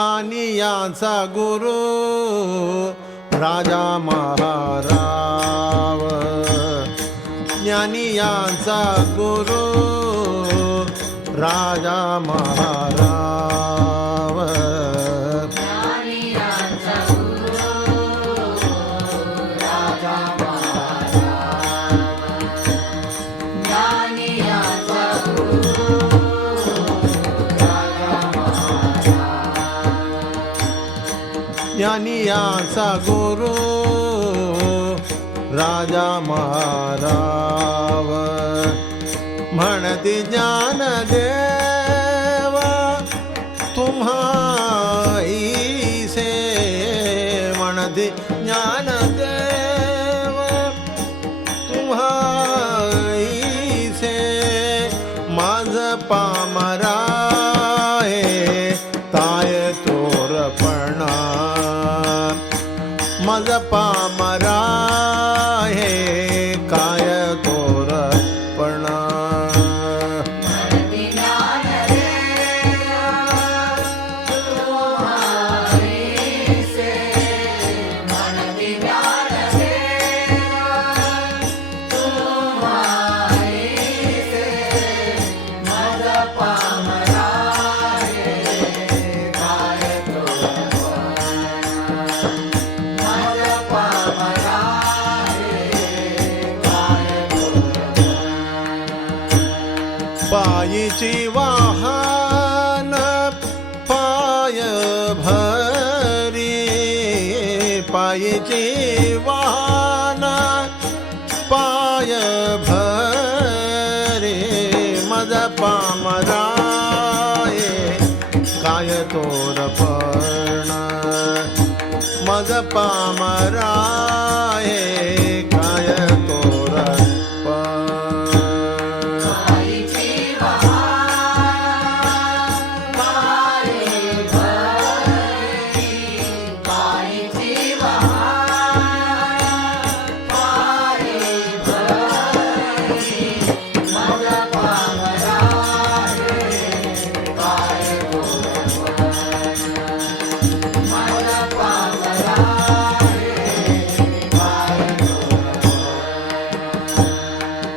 ज्ञानियांचा गुरु राजा महाराव, ज्ञानियांचा गुरु राजा महाराव, ज्ञानियांचा गुरु राजा महाराव, ज्ञानियांचा गुरु राजा महाराव, ज्ञानियांचा गुरु राजा महाराव, म्हणती ज्ञानदेव तुम्हाईसे, म्हणती ज्ञानदेव तुम्हाईसे, माझ पामरा आहे ताय तोरपणा, माझ पामरा आहे काय तोरपणा, म्हणती ज्ञानदेव तुम्हाईसे, म्हणती ज्ञानदेव तुम्हाईसे, माझ पामरा आहे काय तोरपणा, पायीची वाहन पाय भरी, पायीची वाहन पाय भरी, मज पामराये काय तोरपण, मज पामराये काय तोरपण,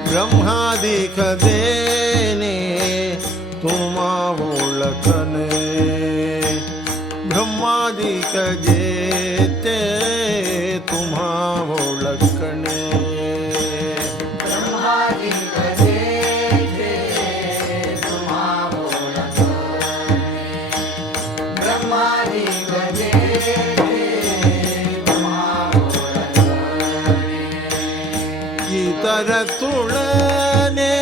ब्रह्मादिक देने तुम्हा ओळखणे, ब्रह्मादिक जेते तुम्हा ओळखणे, ब्रह्मादिक जेते तुम्हा ओळखणे, ब्रह्मादिक जेते तुम्हा ओळखणे, इतर तुळने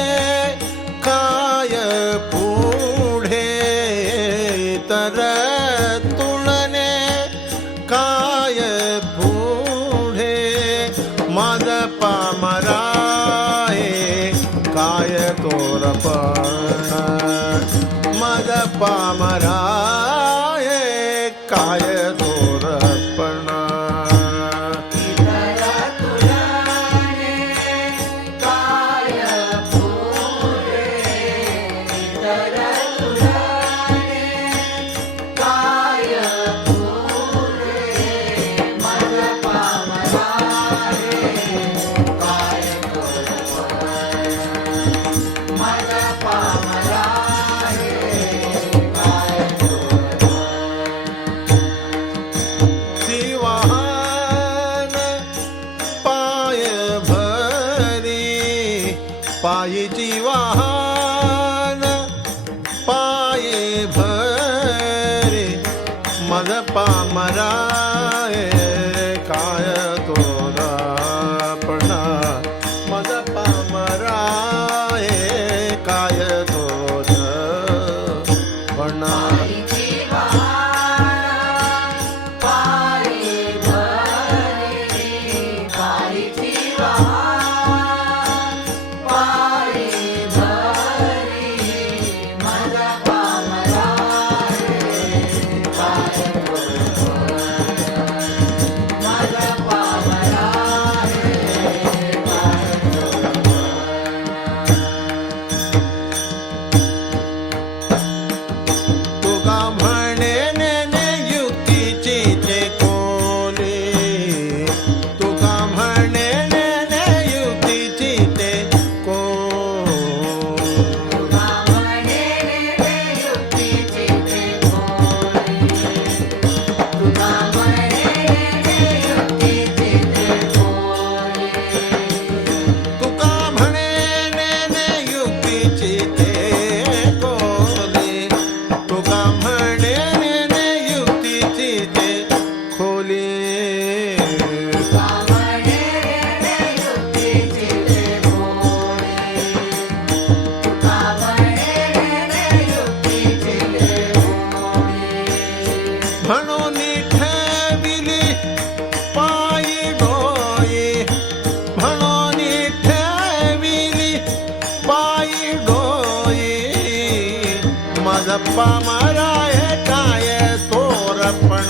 काय पुढे, इतर तुळने काय पुढे, माझ पामराये काय तोरपण, माझ पामराये काय तोरपण, पायीची वाहन पाये भरे, मज पामराये काय तोरपणा, मज पामराये काय तोरपणा, म्हणून ठेविली पायी डोये, म्हणून ठेविली पायी डोये, माझ पामराय काय तोरपण